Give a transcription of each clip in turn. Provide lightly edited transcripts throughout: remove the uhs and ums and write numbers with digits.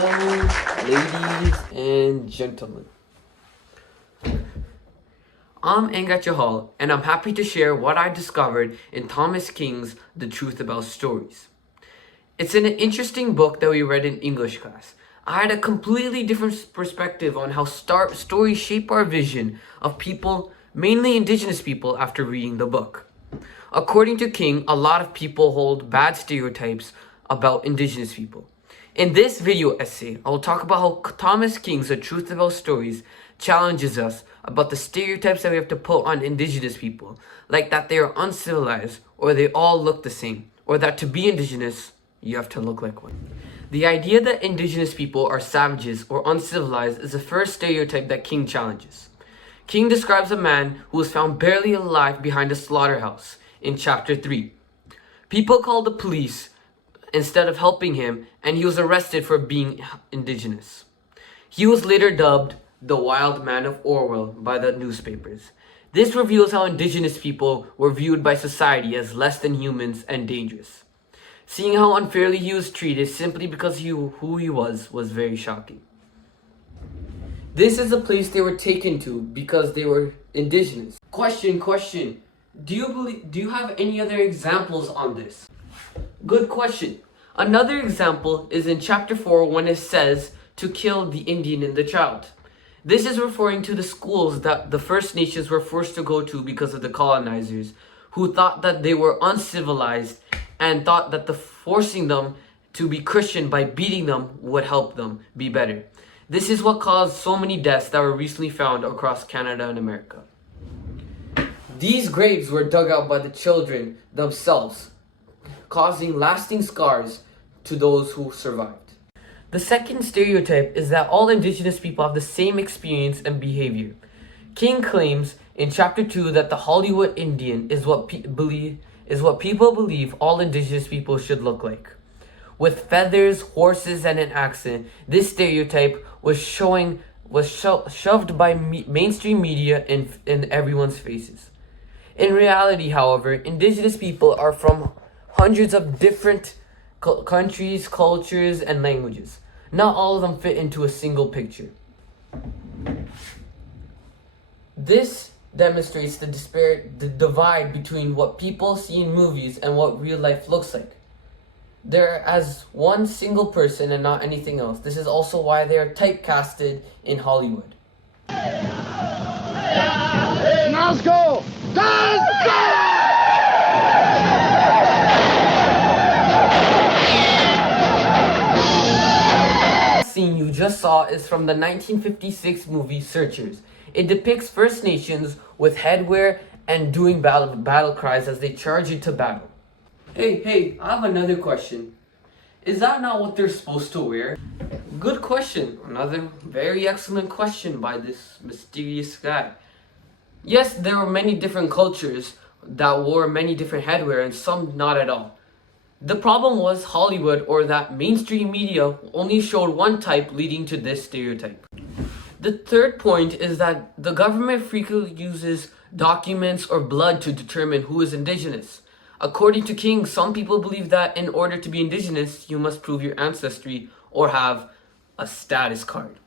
Ladies and gentlemen. I'm Angat Chahal, and I'm happy to share what I discovered in Thomas King's The Truth About Stories. It's an interesting book that we read in English class. I had a completely different perspective on how stories shape our vision of people, mainly indigenous people, after reading the book. According to King, a lot of people hold bad stereotypes about indigenous people. In this video essay, I will talk about how Thomas King's The Truth About Stories challenges us about the stereotypes that we have to put on indigenous people, like that they are uncivilized, or they all look the same, or that to be indigenous, you have to look like one. The idea that indigenous people are savages or uncivilized is the first stereotype that King challenges. King describes a man who was found barely alive behind a slaughterhouse in chapter 3. People called the police instead of helping him, and he was arrested for being indigenous. He was later dubbed the Wild Man of Orwell by the newspapers. This reveals how indigenous people were viewed by society as less than humans and dangerous. Seeing how unfairly he was treated simply because who he was very shocking. This is the place they were taken to because they were indigenous. Question. Do you have any other examples on this? Good question. Another example is in chapter 4 when it says to kill the Indian and the child. This is referring to the schools that the First Nations were forced to go to because of the colonizers, who thought that they were uncivilized and thought that forcing them to be Christian by beating them would help them be better. This is what caused so many deaths that were recently found across Canada and America. These graves were dug out by the children themselves, causing lasting scars to those who survived. The second stereotype is that all indigenous people have the same experience and behavior. King claims in chapter 2 that the Hollywood Indian is what people believe all indigenous people should look like. With feathers, horses, and an accent, this stereotype was shoved by mainstream media in everyone's faces. In reality, however, indigenous people are from hundreds of different countries, cultures, and languages. Not all of them fit into a single picture. This demonstrates the divide between what people see in movies and what real life looks like. They're as one single person and not anything else. This is also why they are typecasted in Hollywood. Let's go! Let's go! Scene you just saw is from the 1956 movie Searchers. It depicts First Nations with headwear and doing battle cries as they charge into battle. Hey, I have another question. Is that not what they're supposed to wear? Good question. Another very excellent question by this mysterious guy. Yes, there were many different cultures that wore many different headwear and some not at all. The problem was Hollywood, or that mainstream media, only showed one type, leading to this stereotype. The third point is that the government frequently uses documents or blood to determine who is indigenous. According to King, some people believe that in order to be indigenous, you must prove your ancestry or have a status card.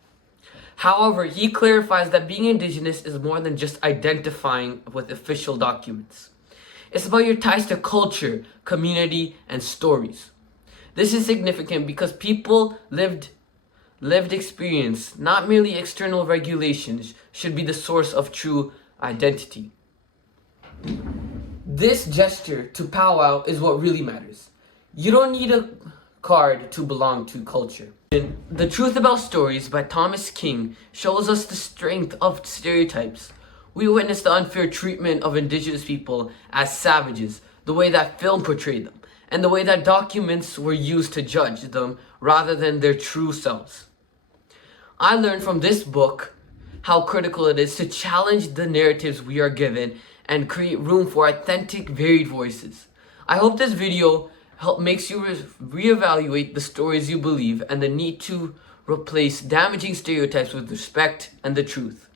However, he clarifies that being indigenous is more than just identifying with official documents. It's about your ties to culture, community, and stories. This is significant because people lived experience, not merely external regulations, should be the source of true identity. This gesture to powwow is what really matters. You don't need a card to belong to culture. The Truth About Stories by Thomas King shows us the strength of stereotypes. We witness the unfair treatment of indigenous people as savages, the way that film portrayed them, and the way that documents were used to judge them rather than their true selves. I learned from this book how critical it is to challenge the narratives we are given and create room for authentic, varied voices. I hope this video makes you reevaluate the stories you believe and the need to replace damaging stereotypes with respect and the truth.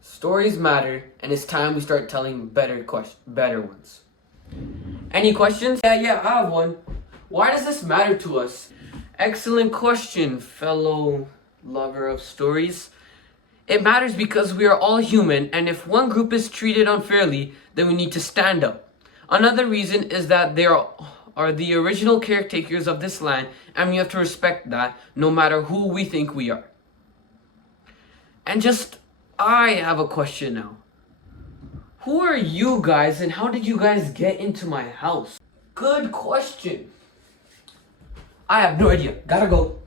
Stories matter, and it's time we start telling better ones. Any questions? Yeah, I have one. Why does this matter to us? Excellent question, fellow lover of stories. It matters because we are all human, and if one group is treated unfairly, then we need to stand up. Another reason is that they are the original caretakers of this land, and we have to respect that no matter who we think we are. And I have a question now. Who are you guys, and how did you guys get into my house? Good question. I have no idea. Gotta go.